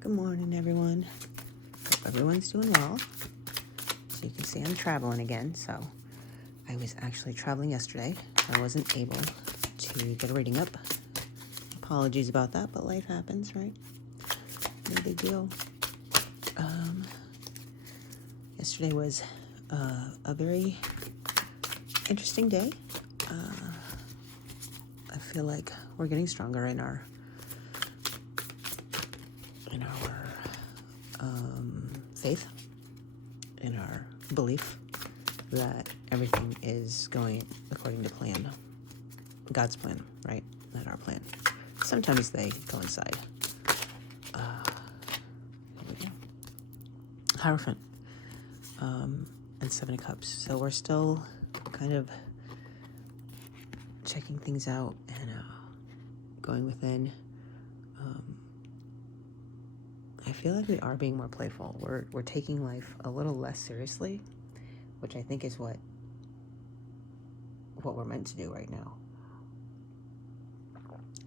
Good morning, everyone. Hope everyone's doing well. So you can see I'm traveling again. So I was actually traveling yesterday. I wasn't able to get a reading up. Apologies about that, but life happens, right? No big deal. Yesterday was a very interesting day. I feel like we're getting stronger in our faith, in our belief that everything is going according to plan. God's plan, right? Not our plan. Sometimes they coincide. Here we go. Hierophant. And Seven of Cups. So we're still kind of checking things out and going within. I feel like we are being more playful. We're taking life a little less seriously, which I think is what we're meant to do right now.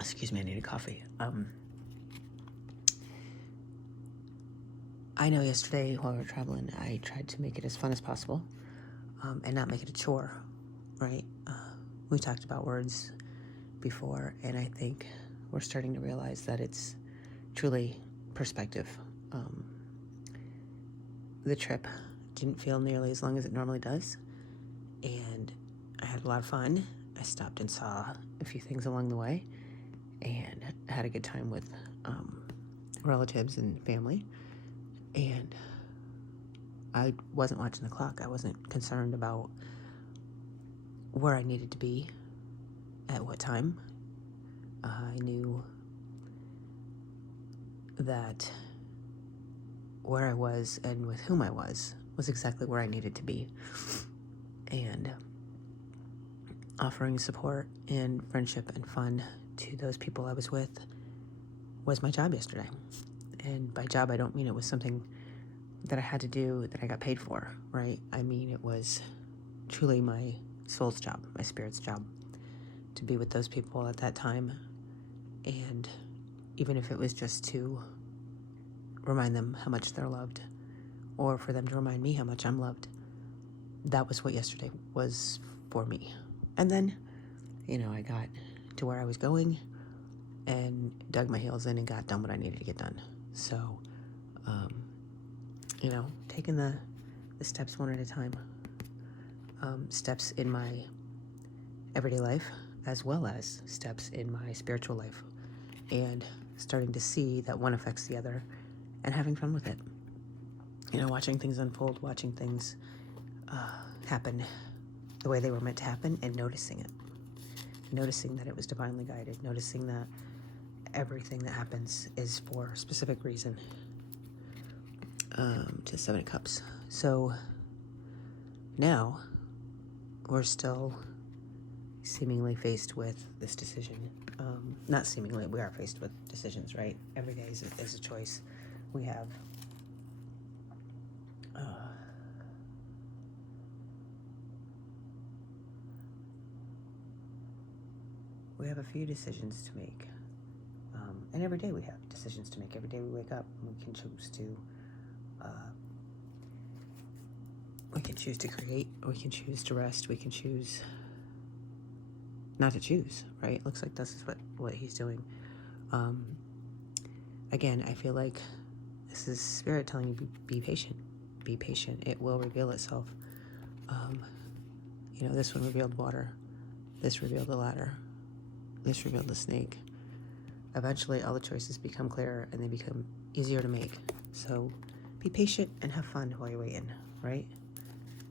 Excuse me, I need a coffee. I know yesterday while we were traveling, I tried to make it as fun as possible, and not make it a chore, right? We talked about words before, and I think we're starting to realize that it's truly perspective. The trip didn't feel nearly as long as it normally does, and I had a lot of fun. I stopped and saw a few things along the way and had a good time with relatives and family, and I wasn't watching the clock. I wasn't concerned about where I needed to be at what time. I knew that where I was and with whom I was exactly where I needed to be. And offering support and friendship and fun to those people I was with was my job yesterday. And by job, I don't mean it was something that I had to do that I got paid for, right? I mean, it was truly my soul's job, my spirit's job, to be with those people at that time. And even if it was just to remind them how much they're loved, or for them to remind me how much I'm loved, that was what yesterday was for me. And then, I got to where I was going and dug my heels in and got done what I needed to get done. So, taking the steps one at a time. Steps in my everyday life, as well as steps in my spiritual life. And starting to see that one affects the other and having fun with it. Watching things unfold, watching things happen the way they were meant to happen, and noticing it. Noticing that it was divinely guided. Noticing that everything that happens is for a specific reason. To Seven of Cups. So now we're still seemingly faced with this decision. Not seemingly, we are faced with decisions, right? Every day is a choice. We have a few decisions to make. And every day we have decisions to make. Every day we wake up, we can choose to create, we can choose to rest, we can choose not to choose, right? Looks like this is what he's doing. Again, I feel like this is spirit telling you be patient. Be patient. It will reveal itself. This one revealed water. This revealed the ladder. This revealed the snake. Eventually, all the choices become clearer and they become easier to make. So be patient and have fun while you're waiting, right?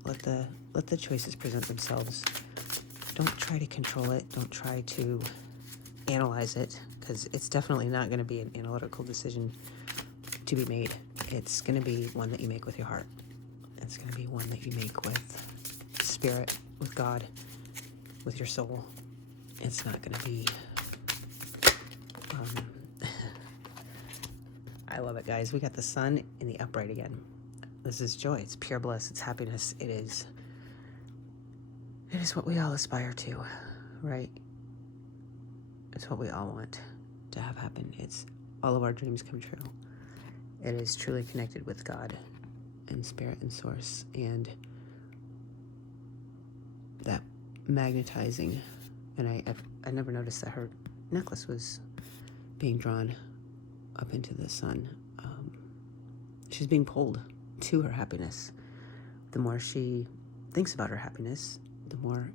Let the choices present themselves. Don't try to control it. Don't try to analyze it, because it's definitely not going to be an analytical decision to be made. It's going to be one that you make with your heart. It's going to be one that you make with spirit, with God, with your soul. It's not going to be... I love it, guys. We got the sun in the upright again. This is joy. It's pure bliss. It's happiness. It is what we all aspire to, right? It's what we all want to have happen. It's all of our dreams come true. It is truly connected with God and spirit and source, and that magnetizing. And I never noticed that her necklace was being drawn up into the sun. She's being pulled to her happiness. The more she thinks about her happiness, the more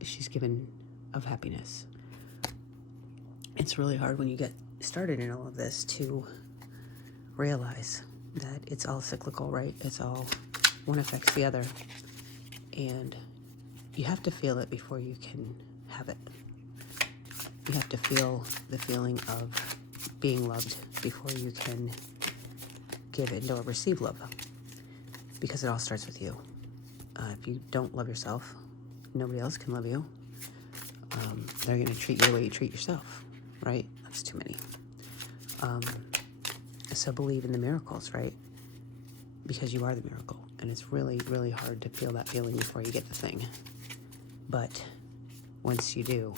she's given of happiness. It's really hard when you get started in all of this to realize that it's all cyclical, right? It's all, one affects the other. And you have to feel it before you can have it. You have to feel the feeling of being loved before you can give in or receive love. Because it all starts with you. If you don't love yourself, nobody else can love you. They're going to treat you the way you treat yourself, right? That's too many. So believe in the miracles, right? Because you are the miracle. And it's really, really hard to feel that feeling before you get the thing. But once you do,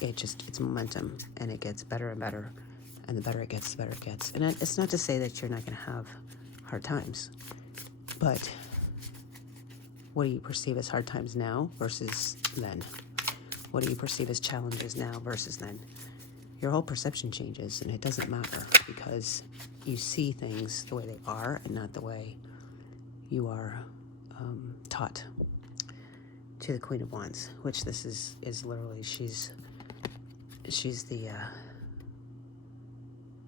it's momentum, and it gets better and better. And the better it gets, the better it gets. And it's not to say that you're not going to have hard times. But what do you perceive as hard times now versus then? What do you perceive as challenges now versus then? Your whole perception changes, and it doesn't matter because you see things the way they are and not the way you are taught. To the Queen of Wands, which this is literally, she's the,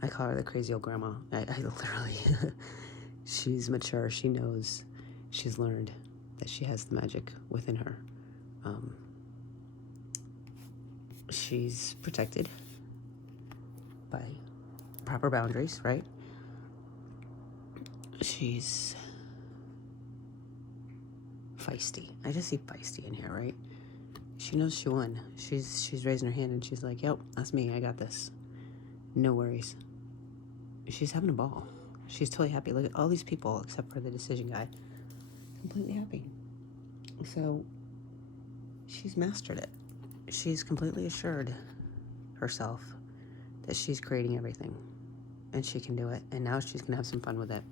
I call her the crazy old grandma. I literally, she's mature. She knows, she's learned that she has the magic within her. She's protected by proper boundaries, right? She's feisty. I just see feisty in here, right? She knows she won. She's raising her hand and she's like, yep, that's me. I got this. No worries. She's having a ball. She's totally happy. Look at all these people, except for the decision guy. Completely happy. So she's mastered it. She's completely assured herself that she's creating everything. And she can do it. And now she's going to have some fun with it.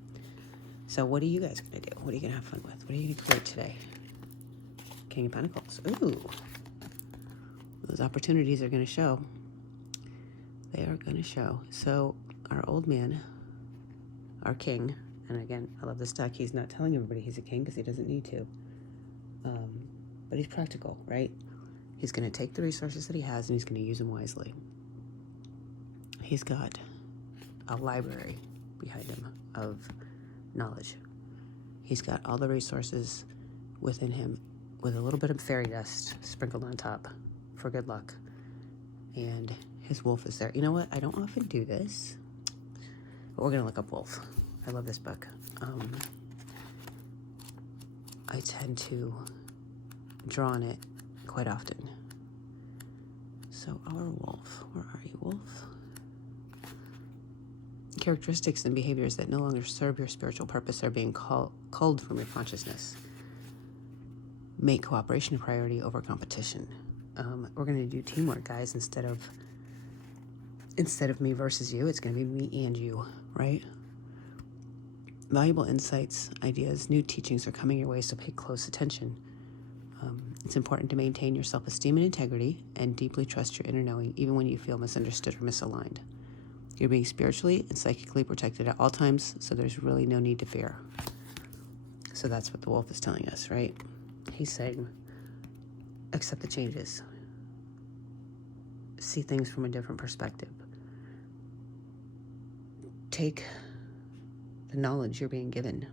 So what are you guys going to do? What are you going to have fun with? What are you going to create today? King of Pentacles. Ooh. Those opportunities are going to show. They are going to show. So our old man, our king, and again, I love this deck. He's not telling everybody he's a king because he doesn't need to. But he's practical, right? He's going to take the resources that he has and he's going to use them wisely. He's got a library behind him of knowledge. He's got all the resources within him with a little bit of fairy dust sprinkled on top for good luck. And his wolf is there. You know what? I don't often do this, but we're going to look up wolf. I love this book. I tend to draw on it quite often. So our wolf, where are you, wolf? Characteristics and behaviors that no longer serve your spiritual purpose are being culled from your consciousness. Make cooperation a priority over competition. We're going to do teamwork, guys, instead of me versus you. It's going to be me and you, right? Valuable insights, ideas, new teachings are coming your way, so pay close attention. It's important to maintain your self-esteem and integrity and deeply trust your inner knowing, even when you feel misunderstood or misaligned. You're being spiritually and psychically protected at all times, so there's really no need to fear. So that's what the wolf is telling us, right? He's saying, accept the changes. See things from a different perspective. Take the knowledge you're being given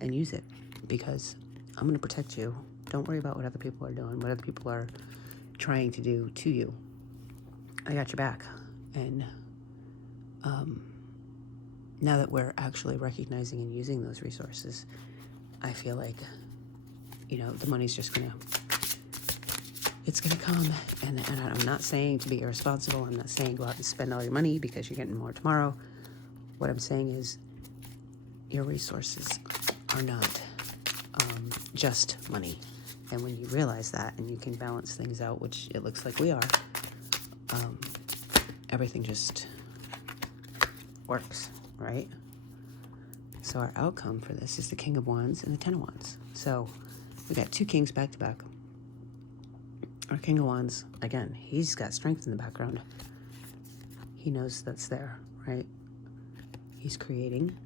and use it, because I'm going to protect you. Don't worry about what other people are doing, what other people are trying to do to you. I got your back. And now that we're actually recognizing and using those resources, I feel like, the money's just it's going to come. And I'm not saying to be irresponsible. I'm not saying go out and spend all your money because you're getting more tomorrow. What I'm saying is your resources are not just money. And when you realize that and you can balance things out, which it looks like we are, everything just works. right? So our outcome for this is the King of Wands and the Ten of Wands. So we got two kings back to back. Our King of Wands, again, he's got strength in the background. He knows that's there, right? He's creating,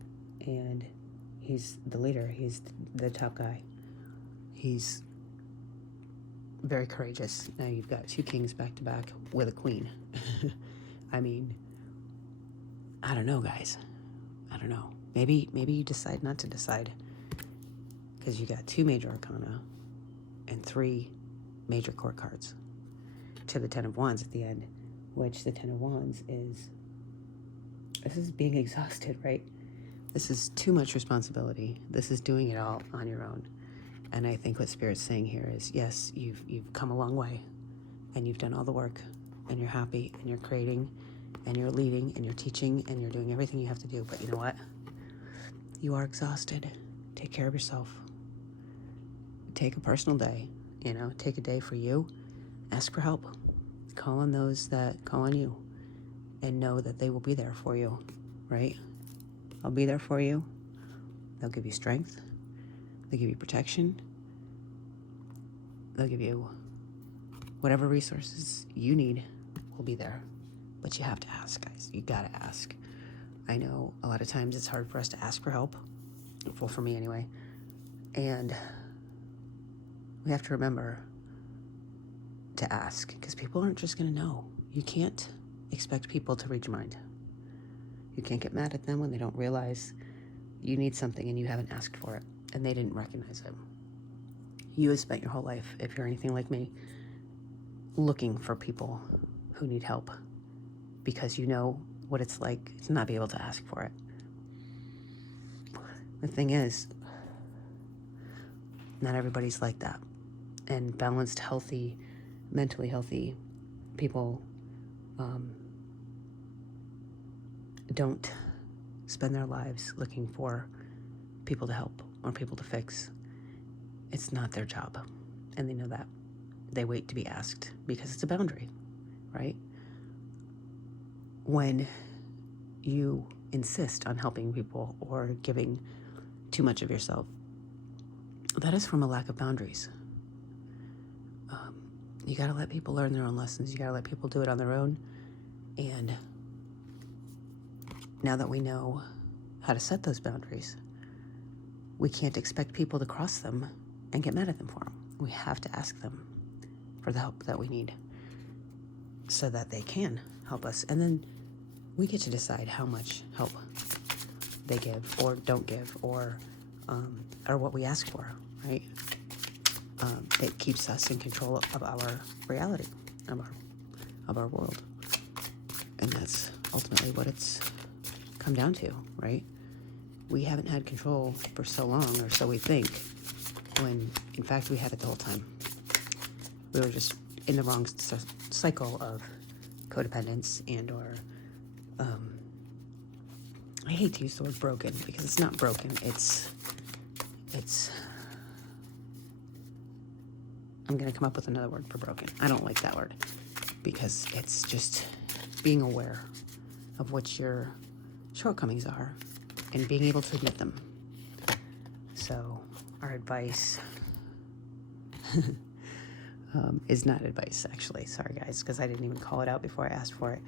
and he's the leader. He's the top guy. He's very courageous. Now you've got two kings back to back with a queen. I mean, I don't know, guys. I don't know. Maybe you decide not to decide, because you got two major arcana and three major court cards to the Ten of Wands at the end, which the Ten of Wands this is being exhausted, right? This is too much responsibility. This is doing it all on your own. And I think what Spirit's saying here is, yes, you've come a long way, and you've done all the work, and you're happy, and you're creating, and you're leading, and you're teaching, and you're doing everything you have to do. But you know what? You are exhausted. Take care of yourself. Take a personal day. Take a day for you. Ask for help. Call on those that call on you, and know that they will be there for you, right? I'll be there for you. They'll give you strength. They'll give you protection. They'll give you whatever resources you need will be there. But you have to ask, guys. You gotta ask. I know a lot of times it's hard for us to ask for help. Well, for me anyway. And we have to remember to ask, because people aren't just gonna know. You can't expect people to read your mind. You can't get mad at them when they don't realize you need something and you haven't asked for it, and they didn't recognize it. You have spent your whole life, if you're anything like me, looking for people who need help, because you know what it's like to not be able to ask for it. The thing is, not everybody's like that. And balanced, healthy, mentally healthy people don't spend their lives looking for people to help or people to fix. It's not their job, and they know that. They wait to be asked because it's a boundary, right? When you insist on helping people or giving too much of yourself, that is from a lack of boundaries. You gotta let people learn their own lessons. You gotta let people do it on their own. And now that we know how to set those boundaries, we can't expect people to cross them and get mad at them for them. We have to ask them for the help that we need so that they can help us. And then we get to decide how much help they give or don't give, or what we ask for, right? It keeps us in control of our reality, of our world. And that's ultimately what it's come down to, right? We haven't had control for so long, or so we think, when in fact we had it the whole time. We were just in the wrong cycle of codependence and or I hate to use the word broken, because it's not broken. It's I'm going to come up with another word for broken. I don't like that word, because it's just being aware of what your shortcomings are and being able to admit them. So our advice is not advice, actually. Sorry, guys, because I didn't even call it out before I asked for it.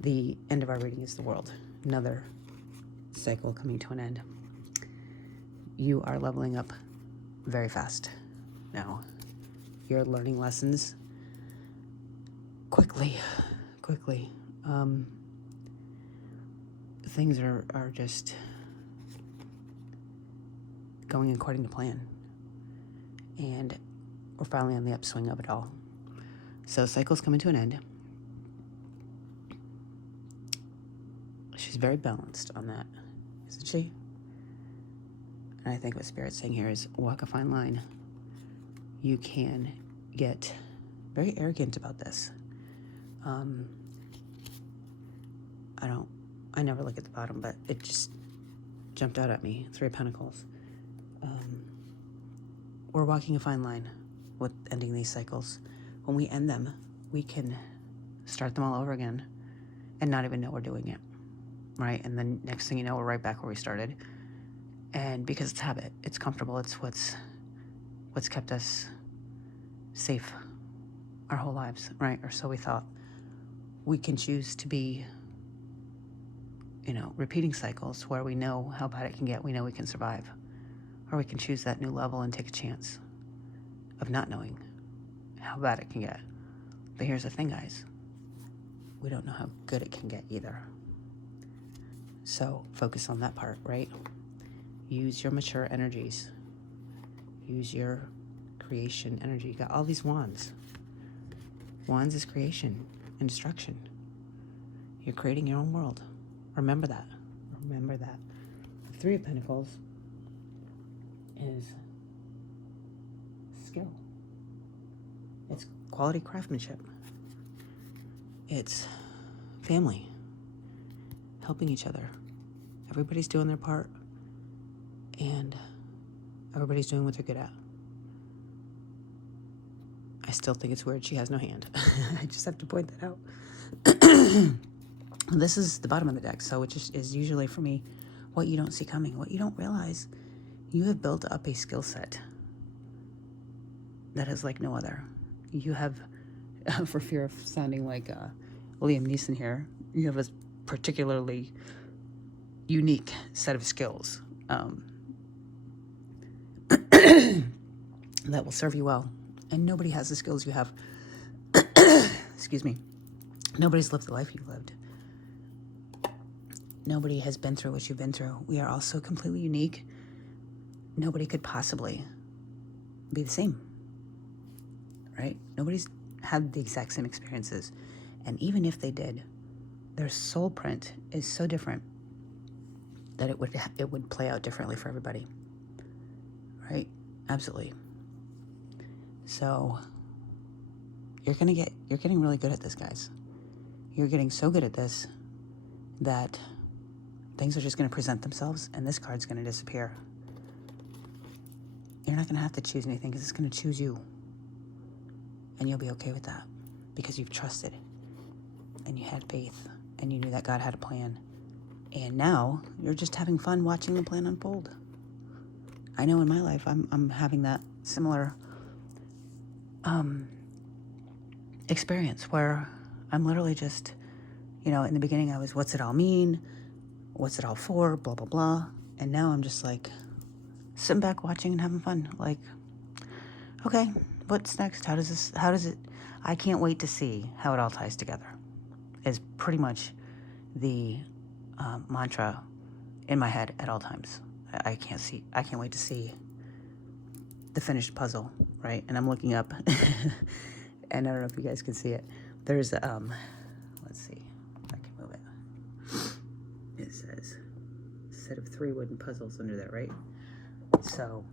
The end of our reading is the world. Another cycle coming to an end. You are leveling up very fast now. You're learning lessons quickly. Things are just going according to plan. And we're finally on the upswing of it all. So cycle's coming to an end. She's very balanced on that, isn't she? And I think what Spirit's saying here is walk a fine line. You can get very arrogant about this. I never look at the bottom, but it just jumped out at me. 3 of Pentacles. We're walking a fine line with ending these cycles. When we end them, we can start them all over again and not even know we're doing it. right? And then next thing you know, we're right back where we started. And because it's habit, it's comfortable, it's what's kept us safe our whole lives, right? Or so we thought. We can choose to be, repeating cycles where we know how bad it can get, we know we can survive. Or we can choose that new level and take a chance of not knowing how bad it can get. But here's the thing, guys. We don't know how good it can get either. So focus on that part, right? Use your mature energies. Use your creation energy. You got all these wands. Wands is creation and destruction. You're creating your own world. Remember that. Remember that. The Three of Pentacles is skill. It's quality craftsmanship. It's family. Helping each other. Everybody's doing their part. And everybody's doing what they're good at. I still think it's weird she has no hand. I just have to point that out. This is the bottom of the deck, so it is usually for me what you don't see coming, what you don't realize. You have built up a skill set that is like no other. You have, for fear of sounding like Liam Neeson here, you have a particularly unique set of skills that will serve you well. And nobody has the skills you have. Excuse me. Nobody's lived the life you've lived. Nobody has been through what you've been through. We are all so completely unique. Nobody could possibly be the same. Right? Nobody's had the exact same experiences. And even if they did, their soul print is so different that it would play out differently for everybody. Right? Absolutely. So you're getting really good at this, guys. You're getting so good at this that things are just going to present themselves and this card's going to disappear. You're not going to have to choose anything because it's going to choose you. And you'll be okay with that because you've trusted and you had faith and you knew that God had a plan. And now you're just having fun watching the plan unfold. I know in my life I'm having that similar experience where I'm literally just, in the beginning I was, what's it all mean? What's it all for? Blah, blah, blah. And now I'm just like sitting back watching and having fun. Like, okay, what's next? How does it, I can't wait to see how it all ties together is pretty much the mantra in my head at all times. I can't wait to see the finished puzzle, right? And I'm looking up, and I don't know if you guys can see it. There's, let's see if I can move it. It says, set of 3 wooden puzzles under there, right? So,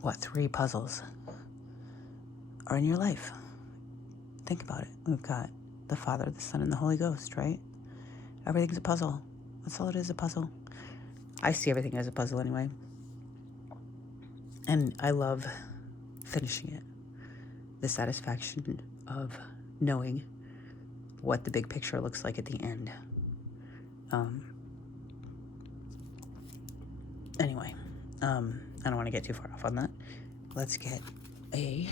what 3 puzzles are in your life? Think about it. We've got the Father, the Son, and the Holy Ghost, right? Everything's a puzzle. That's all it is, a puzzle. I see everything as a puzzle anyway. And I love finishing it. The satisfaction of knowing what the big picture looks like at the end. Anyway, I don't want to get too far off on that. Let's get a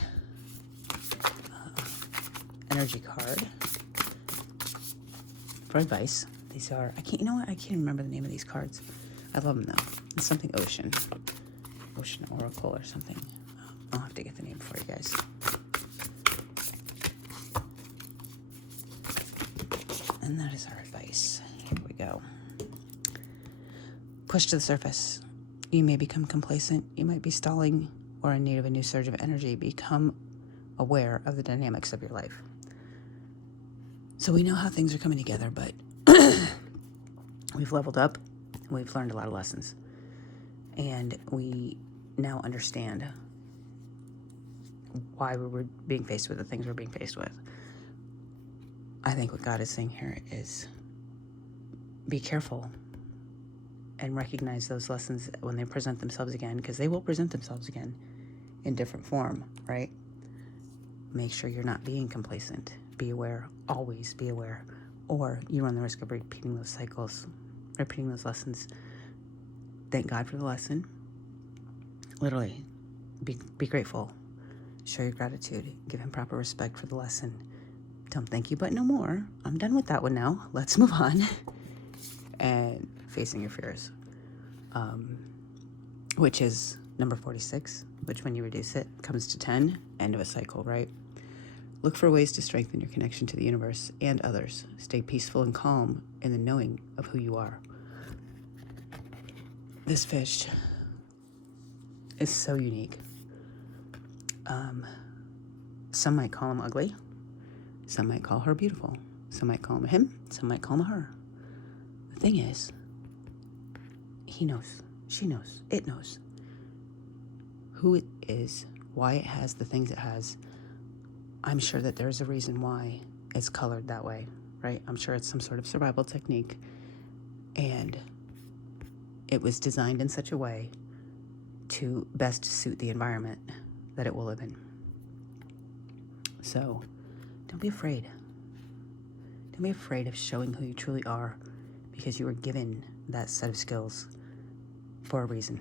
energy card for advice. These are, I can't even remember the name of these cards. I love them though. It's something Ocean Oracle or something. I'll have to get the name for you guys. And that is our advice. Here we go. Push to the surface. You may become complacent. You might be stalling or in need of a new surge of energy. Become aware of the dynamics of your life. So we know how things are coming together, but we've leveled up. We've learned a lot of lessons. And we now understand why we were being faced with the things we're being faced with. I think what God is saying here is be careful and recognize those lessons when they present themselves again, because they will present themselves again in different form, right? Make sure you're not being complacent. Be aware. Always be aware. or you run the risk of repeating those cycles, repeating those lessons. Thank God for the lesson. Literally, be grateful. Show your gratitude. Give him proper respect for the lesson. Tell him thank you, but no more. I'm done with that one now. Let's move on. And facing your fears, which is number 46, which when you reduce it comes to 10, end of a cycle, right? Look for ways to strengthen your connection to the universe and others. Stay peaceful and calm in the knowing of who you are. This fish is so unique. Some might call him ugly. Some might call her beautiful. Some might call him him. Some might call him her. The thing is, he knows, she knows, it knows who it is, why it has the things it has. I'm sure that there's a reason why it's colored that way, right? I'm sure it's some sort of survival technique, and it was designed in such a way to best suit the environment that it will live in. So don't be afraid. Don't be afraid of showing who you truly are, because you were given that set of skills for a reason.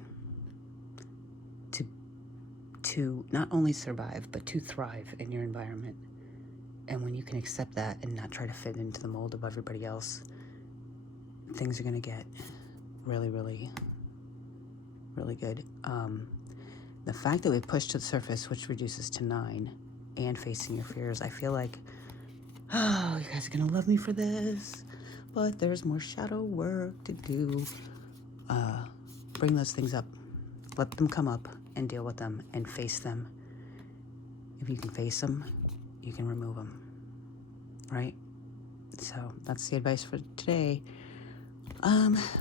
To not only survive, but to thrive in your environment. And when you can accept that and not try to fit into the mold of everybody else, things are going to get really, really, really good. The fact that we pushed to the surface, which reduces to 9, and facing your fears, I feel like, oh, you guys are going to love me for this, but there's more shadow work to do. Bring those things up. Let them come up and deal with them and face them. If you can face them, you can remove them, right? So that's the advice for today.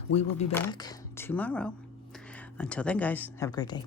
We will be back tomorrow. Until then, guys, have a great day.